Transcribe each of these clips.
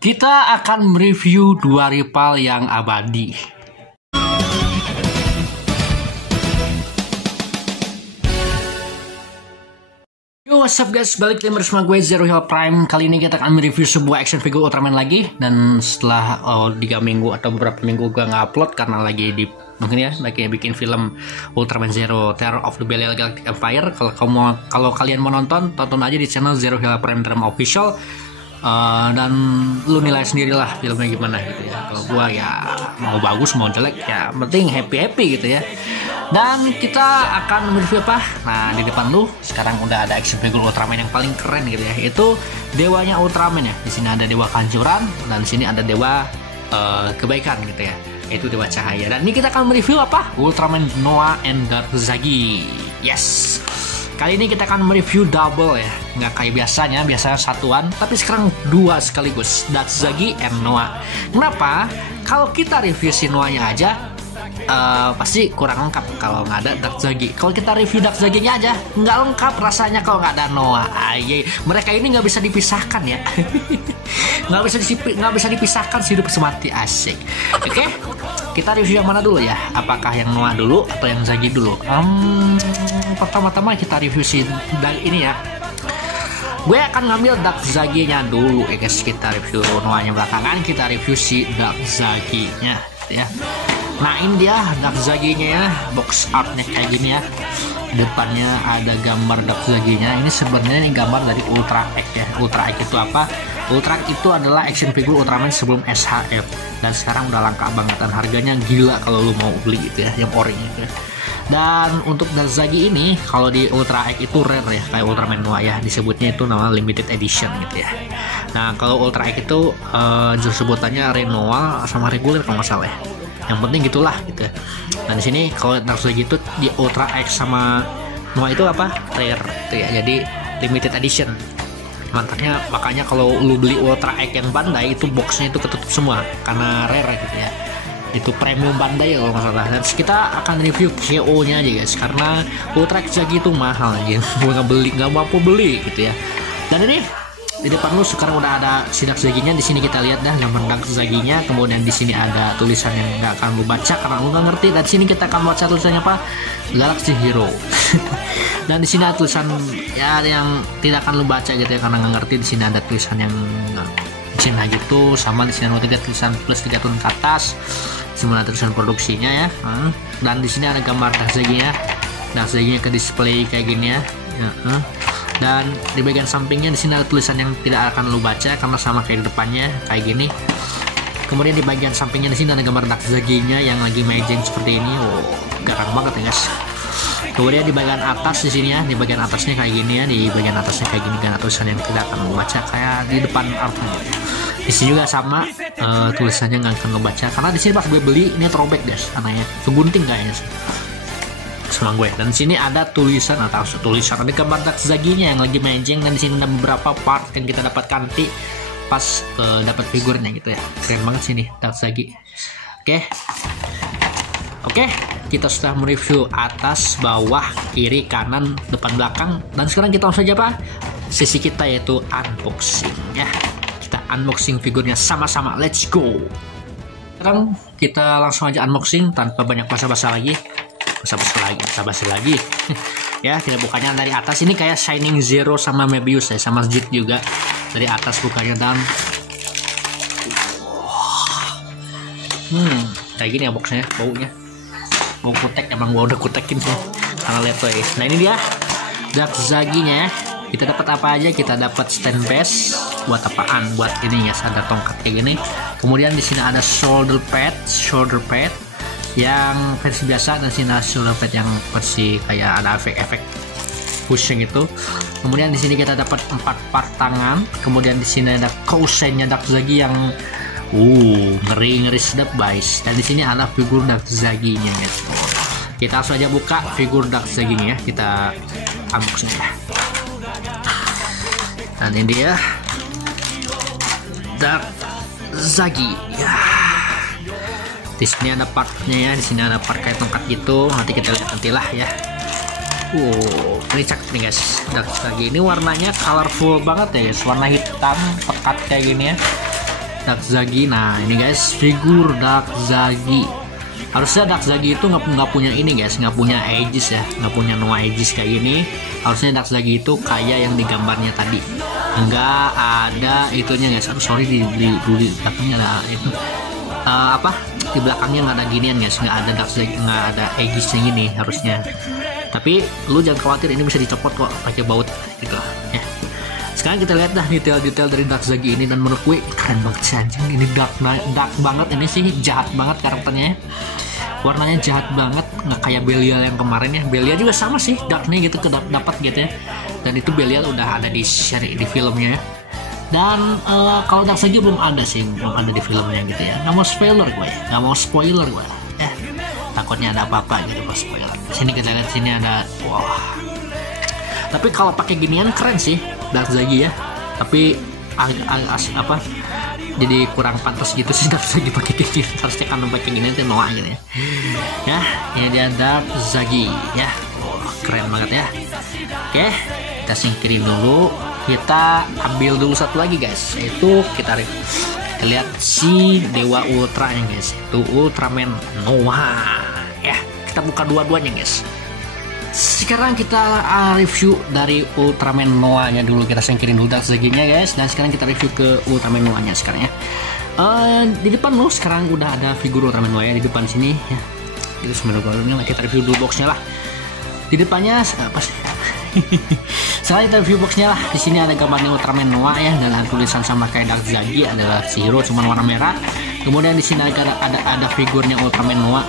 Kita akan mereview dua rival yang abadi. Yo, what's up guys, balik lagi bersama gue Zero Hill Prime. Kali ini kita akan mereview sebuah action figure Ultraman lagi. Dan setelah 3 minggu atau beberapa minggu gue nggak upload karena lagi lagi bikin film Ultraman Zero Terror of the Belial Galactic Empire. Kalau kalian mau nonton, tonton aja di channel Zero Hill Prime Drama Official. Dan lu nilai sendirilah filmnya gimana gitu ya. Kalau gua ya mau bagus mau jelek ya penting happy gitu ya. Dan kita akan mereview apa? Nah, di depan lu sekarang udah ada action figure Ultraman yang paling keren gitu ya. Itu dewanya Ultraman ya. Di sini ada dewa kehancuran dan di sini ada dewa kebaikan gitu ya. Itu dewa cahaya. Dan ini kita akan mereview apa? Ultraman Noah and Dark Zagi. Yes. Kali ini kita akan mereview double ya, nggak kayak biasanya satuan, tapi sekarang dua sekaligus, Dark Zagi and Noah. Kenapa? Kalau kita review si Noahnya aja, pasti kurang lengkap kalau nggak ada Dark Zagi. Kalau kita review Dark Zaginya aja, nggak lengkap rasanya kalau nggak ada Noah. Mereka ini nggak bisa dipisahkan ya, nggak bisa dipisahkan hidup semati, asik. Oke? Kita review yang mana dulu ya? Apakah yang Noah dulu atau yang Zagi dulu? Pertama-tama kita review si ini ya. Gue akan ngambil Dark Zagi-nya dulu ya guys. Kita review Noah-nya belakangan. Kita review si Dark Zagi-nya ya. Nah, ini dia Dark Zagi-nya ya. Box art-nya kayak gini ya. Depannya ada gambar Dark Zagi-nya. Ini sebenarnya gambar dari Ultra X ya. Ultra X itu apa? Ultra X itu adalah action figure Ultraman sebelum SHF. Dan sekarang udah langka banget dan harganya gila kalau lu mau beli gitu ya, yang ori gitu ya. Dan untuk Dark Zagi ini kalau di Ultra X itu rare ya, kayak Ultraman Noah ya, disebutnya itu nama limited edition gitu ya. Nah, kalau Ultra X itu jurus sebutannya Renoa sama reguler kalau nggak salah ya. Yang penting gitulah gitu ya. Dan di sini kalau Dark Zagi itu di Ultra X sama Noah itu apa? Rare gitu ya. Jadi limited edition. Mantapnya, makanya kalau lu beli Ultra X yang Bandai itu boxnya itu ketutup semua karena rare gitu ya. Itu premium Bandai kalau nggak salah. Dan kita akan review KO nya aja guys, karena Ultra X Zagi itu mahal aja. Gue nggak mampu beli gitu ya. Dan ini di depan lu sekarang udah ada si Dark Zagi-nya. Di sini kita lihat dah gambar Dark Zagi-nya. Kemudian di sini ada tulisan yang nggak akan lu baca karena lu nggak ngerti. Dan di sini kita akan baca tulisannya apa? Galaxy Hero. Dan di sini ada tulisan ya yang tidak akan lu baca gitu ya karena nggak ngerti. Di sini ada tulisan yang Cina gitu, sama di sini ada tulisan plus 3 turun ke atas. Semua tulisan produksinya ya. Dan di sini ada gambar Dark Zagi-nya. Dark Zagi-nya ke display kayak gini ya. Dan di bagian sampingnya di sini ada tulisan yang tidak akan lu baca karena sama kayak di depannya kayak gini. Kemudian di bagian sampingnya di sini ada gambar Dark Zagi-nya yang lagi maging seperti ini. Oh, garang banget ya guys. Kemudian di bagian atas di sini ya, di bagian atasnya kayak gini ya, di bagian atasnya kayak gini kan tulisan yang tidak akan lu baca kayak di depan artnya. Di sini juga sama tulisannya nggak akan lu baca karena di sini pas gue beli ini throwback guys, anaknya kegunting kayaknya sama gue. Dan di sini ada tulisan atau tulisan ada gambar Dark Zagi-nya yang lagi maging. Dan di sini ada beberapa part yang kita dapat nanti pas dapat figurnya gitu ya. Keren banget sini Dark Zagi. Oke, kita sudah mereview atas, bawah, kiri, kanan, depan, belakang. Dan sekarang kita langsung saja apa? Sesi kita yaitu unboxing ya. Kita unboxing figurnya sama-sama. Let's go. Sekarang kita langsung aja unboxing tanpa banyak basa-basi lagi. Basa-basi lagi. Ya, kita bukanya dari atas. Ini kayak Shining Zero sama Mebius ya, sama Jit juga. Dari atas bukanya dan kayak gini ya boxnya, baunya. Bau kutek, emang gua udah kutekin sih karena lihat tuh ya. Nah, ini dia Dark Zagi-nya ya. Kita dapat apa aja? Kita dapat stand base buat apaan? Buat ini ya, ada tongkat kayak gini. Kemudian di sini ada shoulder pad yang versi biasa, dan sini ada shoulder pad yang versi kayak ada efek-efek pushing itu. Kemudian di sini kita dapat 4 part tangan. Kemudian di sini ada cosine-nya Dark Zagi yang ngeri sedap guys. Dan di sini ada figur Dark Zagi-nya guys. Kita langsung aja buka figur Dark Zagi-nya ya. Kita unboxing ya. Dan ini dia Dark Zagi ya. Di sini ada partnya ya. Di sini ada part kayak tongkat gitu. Nanti kita lihat nantilah ya. Ini cakep nih guys. Dark Zagi ini warnanya colorful banget ya guys. Warna hitam pekat kayak gini ya. Dark Zagi. Nah ini guys, figur Dark Zagi. Harusnya Dark Zagi itu nggak punya ini guys, nggak punya Aegis ya, nggak punya Noah Aegis kayak gini. Harusnya Dark Zagi itu kayak yang di gambarnya tadi, nggak ada itunya guys. Sorry di belakangnya ada itu apa, di belakangnya nggak ada ginian guys, nggak ada Dark Zagi, nggak ada Aegisnya gini harusnya. Tapi lu jangan khawatir, ini bisa dicopot kok pakai baut gitu ya. Sekarang kita lihat dah detail-detail dari Dark Zagi ini, dan menurut gue keren banget sih anjing. Ini dark banget, ini sih jahat banget karakternya. Warnanya jahat banget, nggak kayak Belial yang kemarin ya. Belial juga sama sih darknya gitu, dapat gitu ya. Dan itu Belial udah ada di filmnya ya. Dan kalau Dark Zagi belum ada di filmnya gitu ya. Nggak mau spoiler gue ya. Takutnya ada apa-apa gitu pas spoiler. Sini kita lihat, sini ada, wah. Tapi kalau pakai ginian keren sih Dark Zagi ya. Tapi apa? Jadi kurang pantas gitu sih Dark Zagi pakai gini. Harusnya kan pakai gini itu Noah gitu ya. Ya, ini dia Dark Zagi ya. Oh, keren banget ya. Oke, kita singkirin dulu. Kita ambil dulu satu lagi guys, yaitu kita lihat si Dewa Ultra nya guys. Itu Ultraman Noah. Ya, kita buka dua-duanya guys. Sekarang kita review dari Ultraman Noah-nya dulu. Kita singkirin dulu Dark Zagi-nya guys. Dan sekarang kita review ke Ultraman Noah-nya sekarang ya. Di depan lu sekarang udah ada figur Ultraman Noah ya, di depan sini ya. Itu sebenarnya kita review dulu boxnya lah. Di depannya apa sih? Sekarang kita review boxnya lah. Di sini ada gambarnya Ultraman Noah ya, dan ada tulisan sama kayak Dark Zagi, adalah si hero cuman warna merah. Kemudian di sini ada figurnya Ultraman Noah,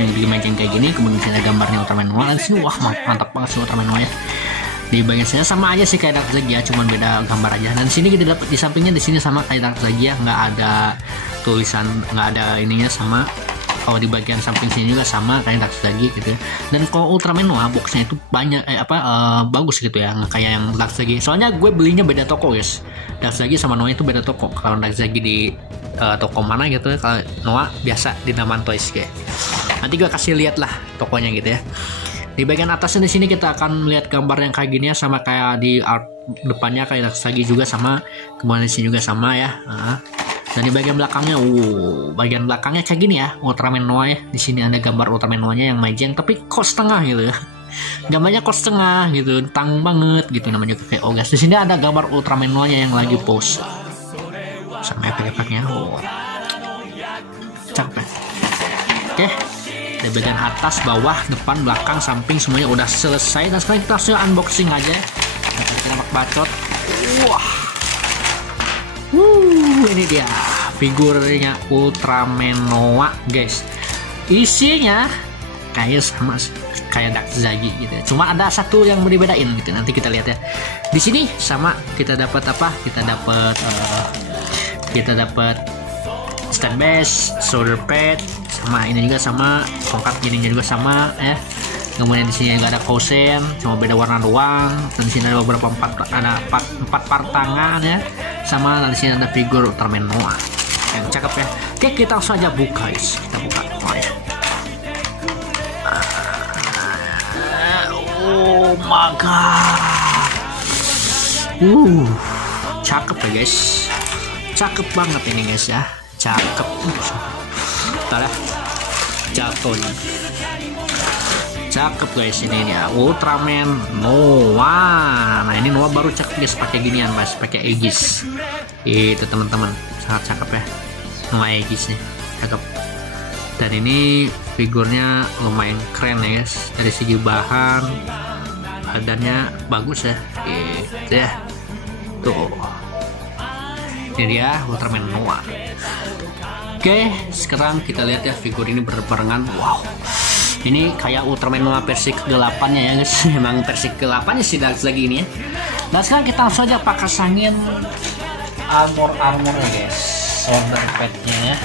yang dimainkan kayak gini. Kemudian di sini ada gambarnya Ultraman Noah. Dan sini wah mantap banget sih Ultraman Noah ya. Di bagian sini sama aja sih kayak Dark Zagi ya, cuman beda gambar aja. Dan sini kita dapat di sampingnya, di sini sama kayak Dark Zagi ya, nggak ada tulisan, nggak ada ininya sama. Kalau di bagian samping sini juga sama kayak Dark Zagi gitu ya. Dan kalau Ultraman Noah boxnya itu banyak bagus gitu ya, nggak kayak yang Dark Zagi. Soalnya gue belinya beda toko guys. Dark Zagi sama Noah itu beda toko. Kalau Dark Zagi di toko mana gitu, kalau Noah biasa di Naman Toys kayak. Nanti gue kasih lihat lah tokonya gitu ya. Di bagian atasnya di sini kita akan melihat gambar yang kayak gini ya, sama kayak di art depannya kayak Dark Zagi juga sama. Kemudian di sini juga sama ya. Dan di bagian belakangnya, kayak gini ya Ultraman Noah ya. Di sini ada gambar Ultraman Noah-nya yang majeng, tapi kos setengah gitu ya. Gambarnya kos setengah gitu, tanggung banget gitu, namanya kayak Ogas. Di sini ada gambar Ultraman Noah-nya yang lagi pose sama efek-efeknya. Cakep ya. Oke, di bagian atas, bawah, depan, belakang, samping semuanya udah selesai. Dan sekarang kita langsung unboxing aja. Kita bacot. Wah. Ini dia figurnya Ultraman Noah guys. Isinya kayak sama kayak Dark Zagi gitu ya. Cuma ada satu yang dibedain gitu. Nanti kita lihat ya. Di sini sama kita dapat apa? Kita dapat stand base, shoulder pad, sama ini juga sama, tongkat gininya juga sama ya. Kemudian di sini juga ada kosen, cuma beda warna doang. Dan di sini ada beberapa empat part tangan ya. Sama dan di sini ada figur Ultraman Noah yang cakep ya. Oke, kita langsung aja buka guys. Kita buka Noah ya. Oh my god. Cakep ya guys. Cakep banget ini guys ya. Cakep. Bentar ya. Jatuhnya. Cakep guys ini ya, Ultraman Noah. Nah ini Noah baru cakep guys, pakai ginian mas, pakai Aegis. Itu teman-teman, sangat cakep ya Noah Aegisnya, cakep. Dan ini figurnya lumayan keren ya guys, dari segi bahan, badannya bagus ya, gitu ya. Tuh, ini dia Ultraman Noah. Oke, sekarang kita lihat ya figur ini berbarengan. Wow. Ini kayak Ultraman Noah versi ke-8 nya ya guys. Memang versi ke-8 nya sih Dark Zagi ini ya. Dan sekarang kita langsung aja pasangin armor-armornya guys. Shoulder pad-nya ya.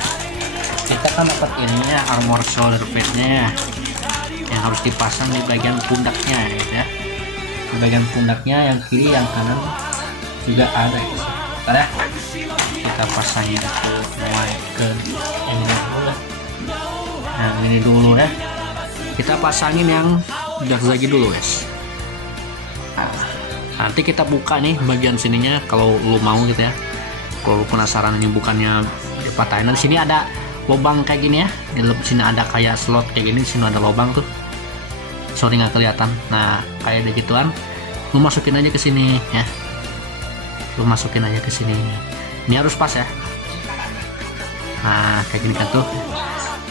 Kita kan dapat ininya armor shoulder pad-nya ya, yang harus dipasang di bagian pundaknya ya. Di bagian pundaknya yang kiri, yang kanan juga ada guys. Bentar ya. Kita pasangin ke ini dulu. Nah, ini dulu ya. Kita pasangin yang Dark Zagi dulu guys. Nah, nanti kita buka nih bagian sininya kalau lu mau gitu ya. Kalau penasaran ini bukannya dipatahin, di sini ada lubang kayak gini ya. Di sini ada kayak slot kayak gini, di sini ada lubang tuh. Sorry nggak kelihatan. Nah, kayak begituan. Lu masukin aja ke sini ya. Lu masukin aja ke sini. Ini harus pas ya. Nah, kayak gini kan tuh.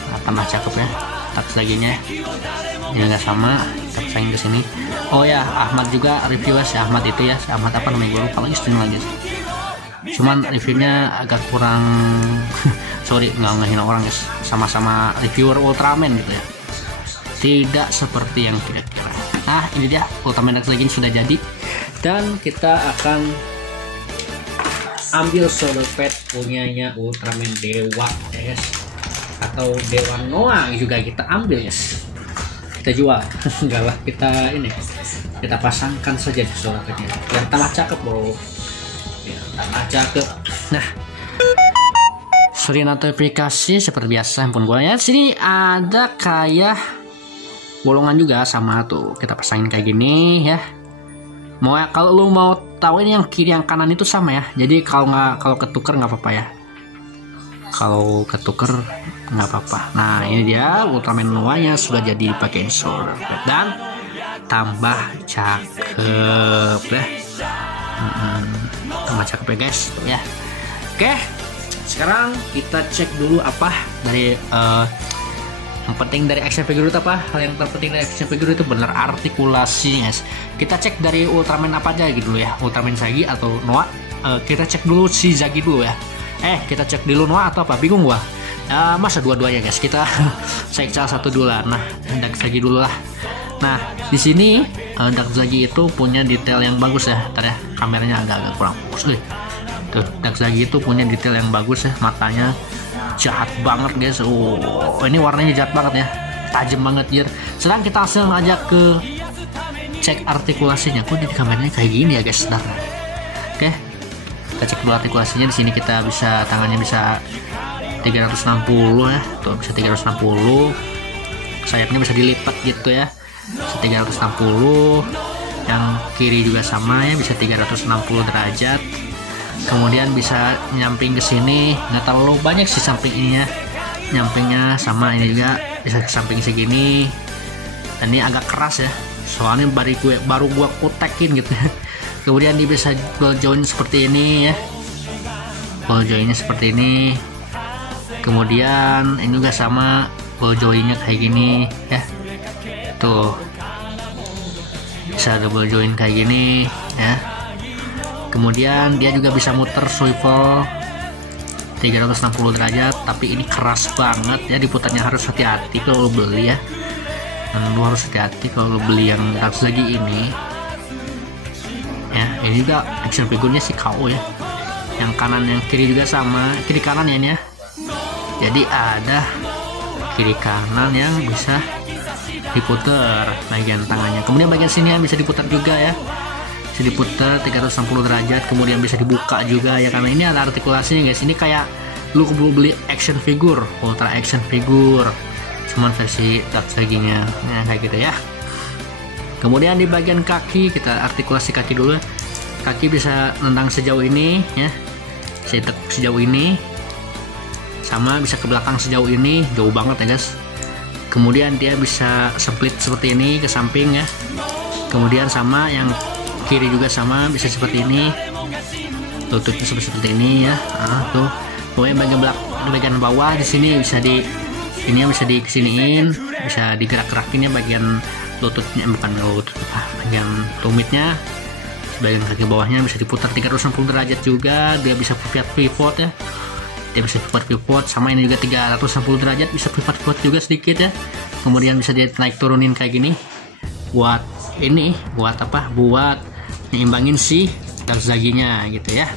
Nah, tambah cakep ya. Touch laginya. Ini nggak sama. Kita pasangin ke sini. Oh ya, Ahmad juga review ya. Si Ahmad itu ya. Si Ahmad apa namanya? Gue lupa lagi stream lagi. Cuman reviewnya agak kurang. Sorry, nggak ngehina orang guys. Sama-sama reviewer Ultraman gitu ya. Tidak seperti yang kita kira. Nah, ini dia Ultraman Dark Zagi sudah jadi. Dan kita akan ambil shoulder pad punyanya Ultraman Dewa guys. Atau Dewa Noah juga kita ambil guys. Kita jual. Enggak lah, kita pasangkan saja di shoulder padnya. Yang tambah cakep bro. Ya, tambah cakep. Nah, sorry notifikasi seperti biasa, ampun gua ya. Sini ada kayak bolongan juga sama tuh, kita pasangin kayak gini ya. Mau kalau lu mau tahu ini yang kiri yang kanan itu sama ya. Jadi kalau ketuker nggak apa-apa ya. Kalau ketuker nggak apa-apa. Nah ini dia Ultraman Noah-nya sudah jadi pakai shoulder pad dan tambah cakep ya. Tambah cakep ya guys ya. Oke, sekarang kita cek dulu apa dari yang penting dari action figure itu apa. Hal yang terpenting dari action figure itu benar artikulasi guys. Kita cek dari Ultraman apa aja gitu ya. Ultraman Zagi atau Noah. Kita cek dulu si Zagi dulu ya. Kita cek dulu Noah atau apa, bingung gua. Masa dua-duanya guys, kita cek salah satu dulu lah. Nah, Dark Zagi dulu lah. Nah, di sini Dark Zagi itu punya detail yang bagus ya. Ntar ya, kameranya agak-agak kurang fokus deh. Tuh, Dark Zagi itu punya detail yang bagus ya. Matanya jahat banget guys. Ini warnanya jahat banget ya, tajam banget jir. Sekarang kita langsung aja ke cek artikulasinya. Kok di kameranya kayak gini ya guys. Oke, kita cek dulu artikulasinya. Di sini kita bisa tangannya bisa 360 ya, tuh bisa 360. Sayapnya bisa dilipat gitu ya, bisa 360. Yang kiri juga sama ya, bisa 360 derajat. Kemudian bisa nyamping ke sini, nggak terlalu banyak sih samping ininya. Nyampingnya sama ini juga bisa ke samping segini. Dan ini agak keras ya, soalnya baru gua kutekin gitu. Kemudian dia bisa ball joint seperti ini ya, ball jointnya seperti ini. Kemudian ini juga sama, ball jointnya kayak gini ya, tuh bisa double joint kayak gini ya. Kemudian dia juga bisa muter swivel 360 derajat, tapi ini keras banget ya, diputarnya harus hati-hati kalau lo beli ya. Lu harus hati-hati kalau lo beli yang Dark Zagi ini ya. Ini juga action figurnya si KO ya, yang kanan yang kiri juga sama, kiri kanan ya ini ya. Jadi ada kiri kanan yang bisa diputar bagian tangannya. Kemudian bagian sini yang bisa diputar juga ya, bisa diputar 360 derajat. Kemudian bisa dibuka juga ya, karena ini ada artikulasinya guys. Ini kayak lu perlu beli action figure, ultra action figure, cuman versi Dark Zagi-nya ya, kayak gitu ya. Kemudian di bagian kaki, kita artikulasi kaki dulu. Kaki bisa nendang sejauh ini ya, bisa ditekuk sejauh ini, sama bisa ke belakang sejauh ini, jauh banget ya guys. Kemudian dia bisa split seperti ini ke samping ya. Kemudian sama yang kiri juga sama, bisa seperti ini, lututnya seperti ini ya. Tuh pokoknya bagian bawah di sini bisa ini bisa dikesiniin, bisa digerak-gerakin ya bagian lututnya, bukan lutut, bagian tumitnya. Bagian kaki bawahnya bisa diputar 360 derajat juga. Dia bisa pivot ya, dia bisa pivot sama ini juga 360 derajat, bisa pivot juga sedikit ya. Kemudian bisa dia naik turunin kayak gini, buat ini, buat apa, buat nyimbangin si Dark Zagi-nya gitu ya.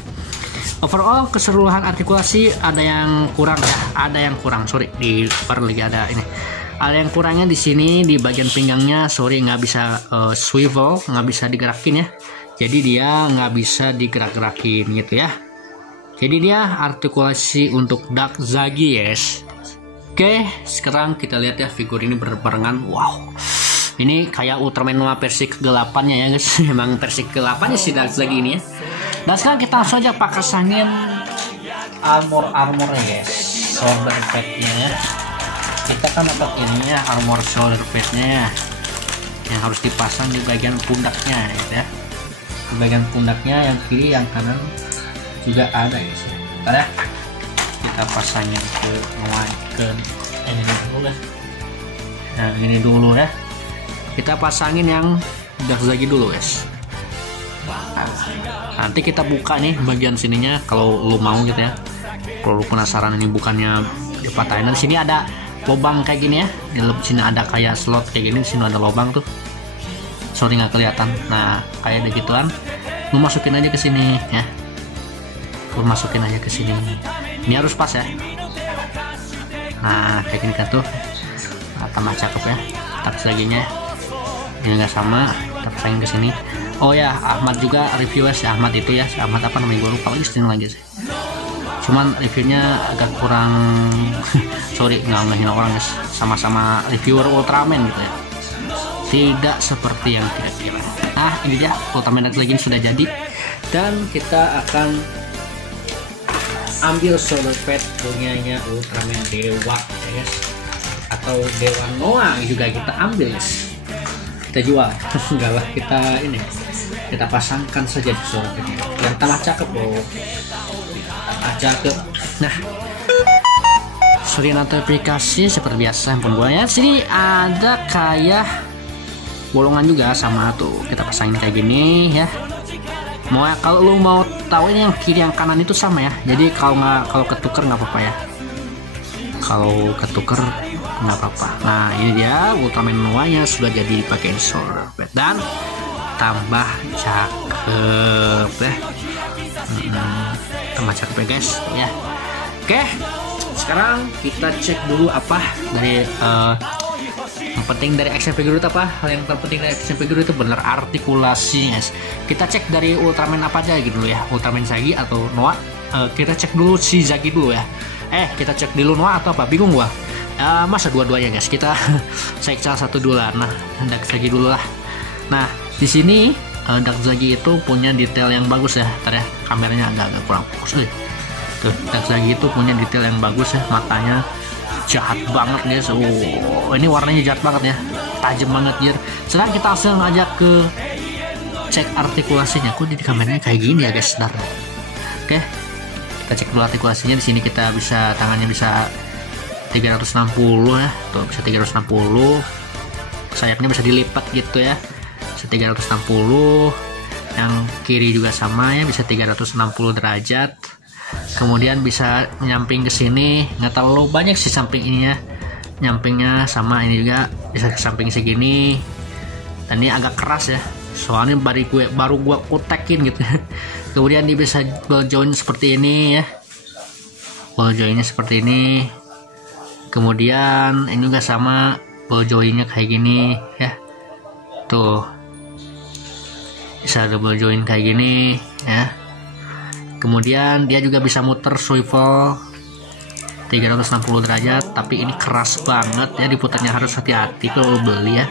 Overall keseluruhan artikulasi ada yang kurang ya, ada yang kurang, sorry, di baru lagi ada ini, ada yang kurangnya di sini di bagian pinggangnya. Sorry, nggak bisa swivel, nggak bisa digerakin ya, jadi dia nggak bisa digerak-gerakin gitu ya. Jadi dia artikulasi untuk Dark Zagi yes. Oke, sekarang kita lihat ya figur ini berbarengan. Wow, ini kayak Ultraman Noah versi ke-8 nya ya guys. Memang versi ke-8 nya si Dark Zagi ini ya. Dan sekarang kita langsung aja pasangin armornya guys, shoulder padnya ya. Kita kan dapat ininya armor shoulder padnya ya, yang harus dipasang di bagian pundaknya gitu ya. Di bagian pundaknya yang kiri yang kanan juga ada guys. Bentar ya, kita pasangin ke ini dulu guys. Nah ini dulu ya, kita pasangin yang Dark-Zagi dulu guys. Nah, nanti kita buka nih bagian sininya kalau lu mau gitu ya. Kalau lu penasaran ini bukannya dipatahin, di sini ada lubang kayak gini ya. Di sini ada kayak slot kayak gini, di sini ada lubang tuh. Sorry nggak kelihatan. Nah kayak begituan. Lu masukin aja ke sini ya. Lu masukin aja ke sini. Ini harus pas ya. Nah kayak gini kan tuh. Nah, tambah cakep ya. Dark-Zaginya ini nggak sama. Kita pasangin ke sini. Oh ya, Ahmad juga review ya, si Ahmad itu ya, si Ahmad apa namanya, gue lupa lagi sih. Cuman reviewnya agak kurang sorry nggak ngehina orang guys, sama-sama reviewer Ultraman gitu ya, tidak seperti yang kita kira. Nah ini dia Ultraman Dark-Zagi sudah jadi, dan kita akan ambil shoulder pad punyanya Ultraman Dewa ya guys, atau Dewa Noah juga kita ambil guys. Kita jual enggak lah, kita pasangkan saja di shoulder padnya yang tambah cakep loh, tambah cakep. Nah sorry notifikasi seperti biasa handphone gua ya. Sini ada kayak bolongan juga sama tuh, kita pasangin kayak gini ya. Mau kalau lu mau tahu ini yang kiri yang kanan itu sama ya, jadi kalau ketuker nggak apa-apa ya, kalau ketuker nggak apa-apa. Nah ini dia Ultraman Noah-nya sudah jadi pakai shoulder pad dan tambah cakep ya. Tambah cakep ya guys ya. Oke, sekarang kita cek dulu apa dari yang penting dari action figure itu apa. Hal yang terpenting dari action figure itu bener artikulasi guys. Kita cek dari Ultraman apa aja gitu ya, Ultraman Zagi atau Noah. Kita cek dulu si Zagi dulu ya. Kita cek dulu Noah atau apa, bingung gua. Masa dua-duanya guys, kita cek salah satu dulu lah. Nah Dark-Zagi dulu lah. Nah di sini Dark-Zagi itu punya detail yang bagus ya. Ntar ya kameranya agak kurang fokus. Tuh Dark-Zagi itu punya detail yang bagus ya, matanya jahat banget guys. Ini warnanya jahat banget ya, tajam banget ya. Sekarang kita langsung aja ke cek artikulasinya. Kok di kameranya kayak gini ya guys. Ntar oke, kita cek dulu artikulasinya. Di sini kita bisa tangannya bisa 360 ya, tuh bisa 360, sayapnya bisa dilipat gitu ya, bisa 360, yang kiri juga sama ya, bisa 360 derajat. Kemudian bisa nyamping ke sini, nggak terlalu banyak sih samping ininya, nyampingnya sama ini juga bisa ke samping segini. Dan ini agak keras ya, soalnya baru gua kutekin gitu. Kemudian dia bisa ball joint seperti ini ya, ball jointnya seperti ini. Kemudian ini juga sama, ball jointnya kayak gini ya, tuh bisa double joint kayak gini ya. Kemudian dia juga bisa muter swivel 360 derajat, tapi ini keras banget ya, diputarnya harus hati-hati kalau lo beli ya.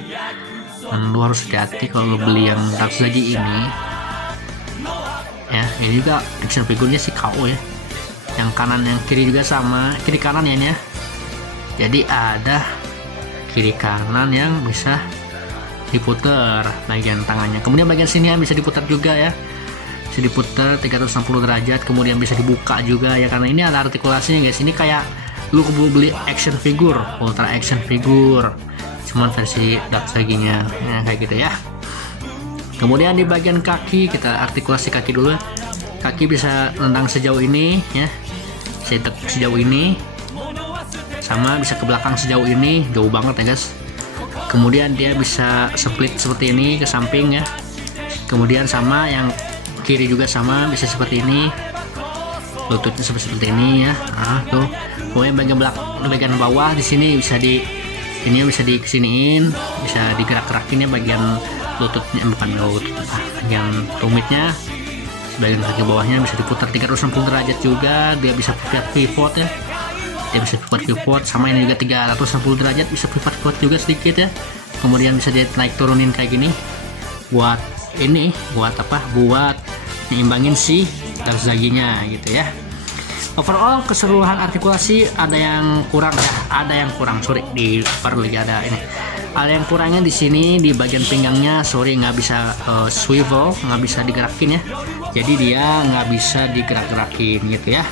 Dan lo harus hati-hati kalau lo beli yang Dark-Zagi ini ya. Ini juga action figurnya sih KO ya, yang kanan yang kiri juga sama, kiri kanan ya ini ya. Jadi ada kiri kanan yang bisa diputar bagian tangannya. Kemudian bagian sini yang bisa diputar juga ya, bisa diputar 360 derajat. Kemudian bisa dibuka juga ya, karena ini ada artikulasinya guys. Ini kayak lu beli action figure, ultra action figure, cuman versi Dark-Zaginya ya, kayak gitu ya. Kemudian di bagian kaki, kita artikulasi kaki dulu ya. Kaki bisa tendang sejauh ini ya, sejauh ini, sama bisa ke belakang sejauh ini, jauh banget ya guys. Kemudian dia bisa split seperti ini ke samping ya. Kemudian sama yang kiri juga sama, bisa seperti ini, lututnya seperti ini ya. Nah tuh, pokoknya bagian bawah di sini bisa ini bisa kesiniin, bisa digerak-gerakin ya, bagian lututnya, bukan lutut, bagian tumitnya, bagian kaki bawahnya bisa diputar 360 derajat juga. Dia bisa pivot ya, dia bisa pivot, sama ini juga 360 derajat, bisa pivot juga sedikit ya. Kemudian bisa dia naik turunin kayak gini, buat ini, buat apa, buat nyimbangin si Dark-Zaginya gitu ya. overall keseluruhan artikulasi ada yang kurang ya, ada yang kurang, sorry, di perlu ada ini, ada yang kurangnya di sini di bagian pinggangnya, sorry nggak bisa swivel, nggak bisa digerakin ya, jadi dia nggak bisa digerak-gerakin gitu ya.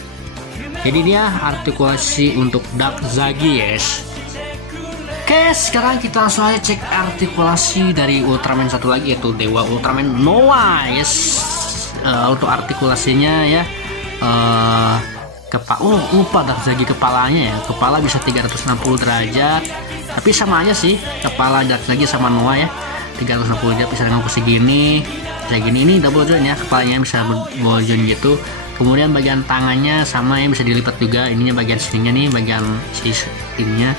Jadi dia artikulasi untuk Dakzagi, yes. Oke, sekarang kita langsung aja cek artikulasi dari Ultraman satu lagi, yaitu Dewa Ultraman Noah, yes. Untuk artikulasinya ya, lupa Dakzagi kepalanya ya, kepala bisa 360 derajat, tapi sama aja sih kepala Dakzagi sama Noah ya, 360 derajat, bisa dengan posisi gini, kayak gini. Ini double joint ya, kepalanya bisa double joint gitu. Kemudian bagian tangannya sama ya, bisa dilipat juga, ininya bagian sininya nih, bagian ininya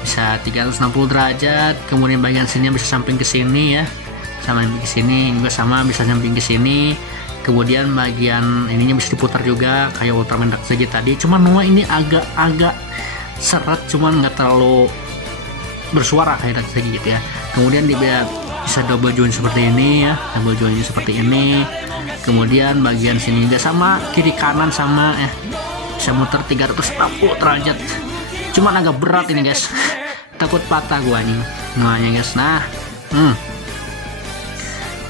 bisa 360 derajat. Kemudian bagian sininya bisa samping ke sini ya, sama ke sini juga sama, bisa samping ke sini. Kemudian bagian ininya bisa diputar juga kayak Ultraman Dakzagi tadi. Cuman Noah ini agak seret, cuman nggak terlalu bersuara kayak Dakzagi gitu ya. Kemudian dia bisa double joint seperti ini ya, double joint seperti ini. Kemudian bagian sini juga sama, kiri kanan sama ya, bisa muter 360 derajat. Cuman agak berat ini guys, takut patah gua nih Noahnya guys. Nah,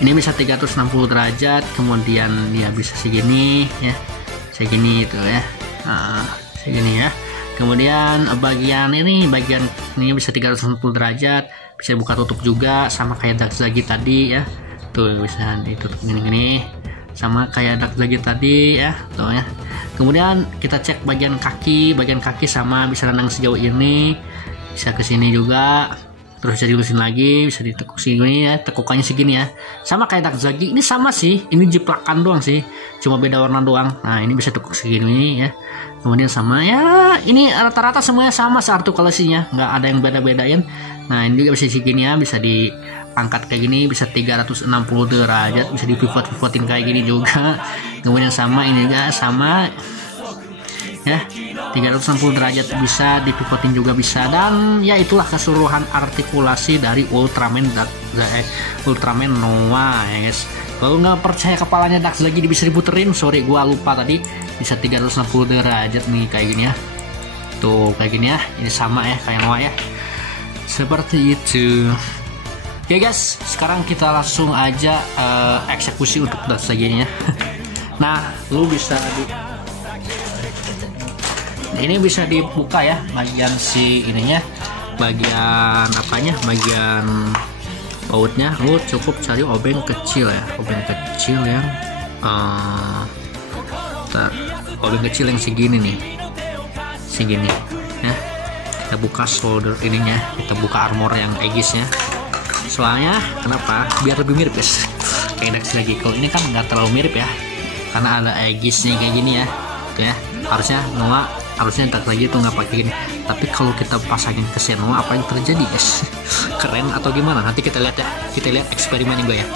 ini bisa 360 derajat, kemudian dia bisa segini ya, segini itu ya, segini ya. Kemudian bagian ini bisa 360 derajat, bisa buka tutup juga sama kayak Dakzagi tadi ya, tuh bisa ditutup gini sama kayak Dakzagi tadi ya, tuh ya. Kemudian kita cek bagian kaki sama bisa renang sejauh ini, bisa ke sini juga, terus bisa dilurusin lagi, bisa ditekuk sini ya, tekukannya segini ya, sama kayak Dakzagi. Ini sama sih, ini jiplakan doang sih, cuma beda warna doang. Nah ini bisa tekuk segini ya, kemudian sama ya, ini rata-rata semuanya sama artikulasinya, nggak ada yang beda-bedain. Nah ini juga bisa segini ya, bisa diangkat kayak gini, bisa 360 derajat, bisa dipivot-pivotin kayak gini juga. Kemudian sama ini juga sama ya, 360 derajat bisa dipivotin juga bisa. Dan ya itulah keseluruhan artikulasi dari Ultraman Noah ya guys. Kalau nggak percaya kepalanya Dakzagi bisa diputerin, sorry gua lupa tadi, bisa 360 derajat nih kayak gini ya, tuh kayak gini ya, ini sama ya kayak Noah ya, seperti itu. Oke guys, sekarang kita langsung aja eksekusi untuk Dakzagi-nya. Nah, lu bisa ini bisa dibuka ya, bagian si ininya, bagian apanya, bagian bautnya. Lu cukup cari obeng kecil ya, obeng kecil yang obeng kecil yang segini nih, segini ya. Kita buka shoulder ininya, kita buka armor yang Aegisnya. Soalnya kenapa? Biar lebih mirip guys kayak Dakzagi. Kalau ini kan nggak terlalu mirip ya, karena ada Aegisnya kayak gini ya, tuh ya. Harusnya Dakzagi itu nggak pakai gini. Tapi kalau kita pasangin ke Senua, apa yang terjadi guys? Keren atau gimana? Nanti kita lihat ya. Kita lihat eksperimen gue ya.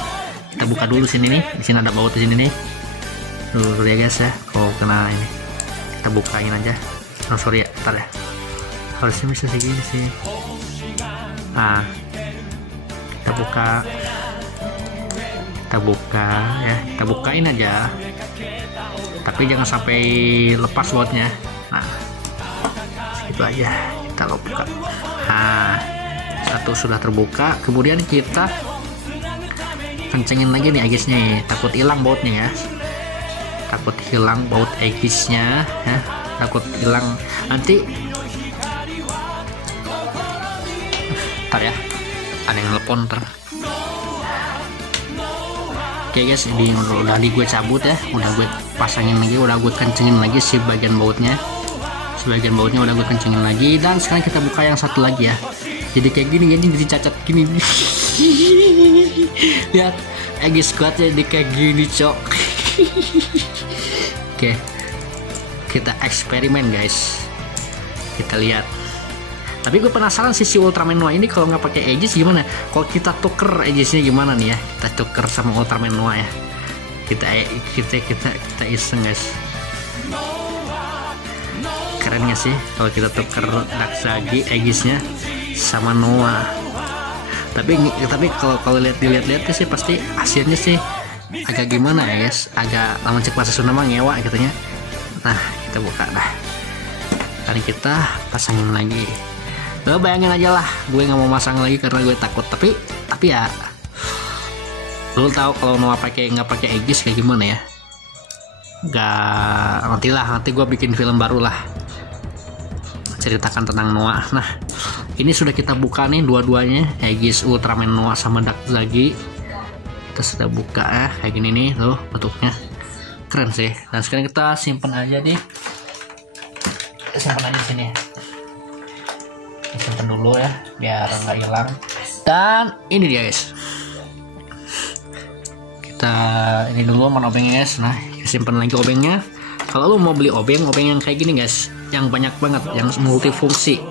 Kita buka dulu sini nih. Di sini ada baut di sini nih. Dulu ya guys ya. Kalau kena ini, kita bukain aja. Oh sorry ya, ntar ya. Harusnya bisa segini sih. Nah, kita buka ya, kita bukain aja, tapi jangan sampai lepas bautnya. Nah itu aja, kita buka. Nah, satu sudah terbuka, kemudian kita kencengin lagi nih Aegisnya ya. Takut hilang bautnya ya, takut hilang baut Aegisnya ya, takut hilang nanti. Ntar ya, ada yang telepon ntar. Oke guys, ini udah gue cabut ya, udah gue pasangin lagi, udah gue kencengin lagi si bagian bautnya, udah gue kencengin lagi. Dan sekarang kita buka yang satu lagi ya. Jadi kayak gini, jadi cacat gini. Lihat Aegis Squad jadi kayak gini cok. Oke, kita eksperimen guys, kita lihat. Tapi gue penasaran si Ultraman Noah ini kalau nggak pakai Aegis gimana? Kalau kita tuker Aegisnya gimana nih ya? Kita tuker sama Ultraman Noah ya. Kita iseng guys. Keren nggak sih kalau kita tuker Dakzagi Aegisnya sama Noah? Tapi kalau dilihat sih pasti hasilnya sih agak gimana ya guys? Agak lawan cek bahasa Sunda mah ngewa katanya. Nah kita kita buka. Nah, sekarang kita pasangin lagi. Lo bayangin aja lah, gue nggak mau masang lagi karena gue takut. Tapi ya, lo tahu kalau Noah nggak pakai Aegis kayak gimana ya? Nanti gue bikin film baru lah, ceritakan tentang Noah. Nah, ini sudah kita buka nih dua-duanya, Aegis Ultraman Noah sama Dark Zagi. Kita sudah buka ya, kayak gini nih loh bentuknya, keren sih. Dan sekarang kita simpan aja nih, simpan aja sini. Simpan dulu ya biar nggak hilang. Dan ini dia guys, kita ini dulu mana obengnya guys. Nah, simpan lagi obengnya. Kalau lo mau beli obeng yang kayak gini guys, yang banyak banget, yang multifungsi,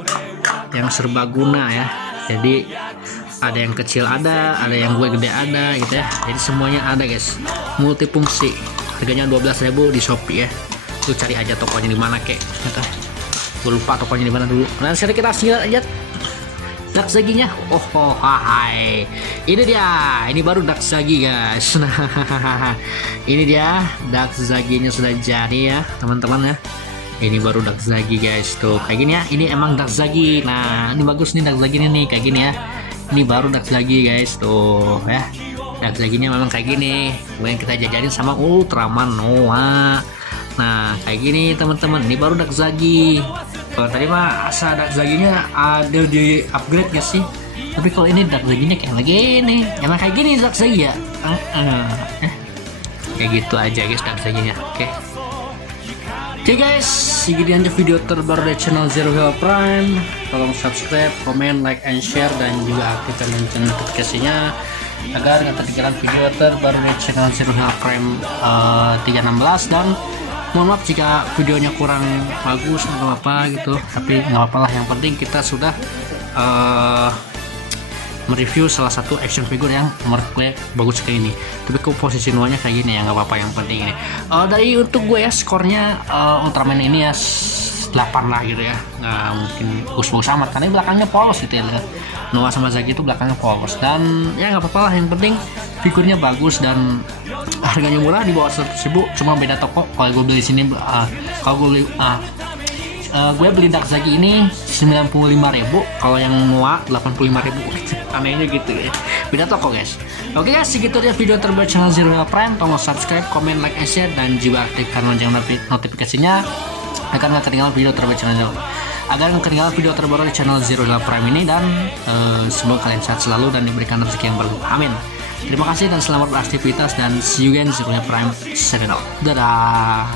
yang serbaguna ya. Jadi ada yang kecil, ada yang gue gede ada gitu ya. Jadi semuanya ada guys, multifungsi. Harganya 12.000 di Shopee ya. Lu cari aja tokonya di mana kek. Gue lupa tokonya di mana dulu. Nah, sekarang kita lihat aja Dark Zaginya. Hai. Ini dia. Ini baru Dark Zagi guys. Nah, ini dia Dark Zaginya sudah jadi ya, teman-teman ya. Ini baru Dark Zagi guys, tuh kayak gini ya. Ini emang Dark Zagi. Nah, ini bagus nih Dark Zagi nih kayak gini ya. Ini baru Dark Zagi guys, tuh ya. Dark Zaginya memang kayak gini. Yang kita jajarin sama Ultraman Noah. Nah, kayak gini teman-teman. Ini baru Dark Zagi. Kalau tadi mah asa Dark Zaginya ada di upgrade ya sih. Tapi kalau ini Dark Zaginya kayak gini. Emang kayak gini Dark Zagi ya. Kayak gitu aja guys Dark Zaginya. Oke guys, segini aja video terbaru dari channel Zero Hill Prime. Tolong subscribe, comment, like, and share, dan juga aktifkan lonceng notifikasinya agar nggak ketinggalan video terbaru dari channel Zero Hill Prime 316. Dan mohon maaf jika videonya kurang bagus atau apa gitu, tapi nggak apa-apa lah, yang penting kita sudah mereview salah satu action figure yang menurut gue bagus kayak ini. Tapi komposisi nuanya kayak gini ya, nggak apa-apa, yang penting ini. Dari untuk gue ya, skornya Ultraman ini ya 8 lah gitu ya, nggak mungkin bagus-bagus amat karena belakangnya polos gitu ya. Noah sama Zagi itu belakangnya polos, dan ya nggak apa-apa lah, yang penting figurnya bagus dan harganya murah, di bawah 100.000. Cuma beda toko. Kalau gue beli sini, gue beli Dark Zagi ini 95.000, kalau yang Noah 85.000. Anehnya gitu ya, beda toko guys. Oke guys, segitu aja video terbaru channel Zero Hill Prime. Tolong subscribe, comment, like, and share, dan juga aktifkan lonceng notifikasinya agar nggak ketinggalan video terbaru di channel Zero Hill Prime ini. Dan semoga kalian sehat selalu dan diberikan rezeki yang berlimpah, amin. Terima kasih dan selamat beraktivitas, dan see you again. Zero Hill Prime, sign out. Dadah.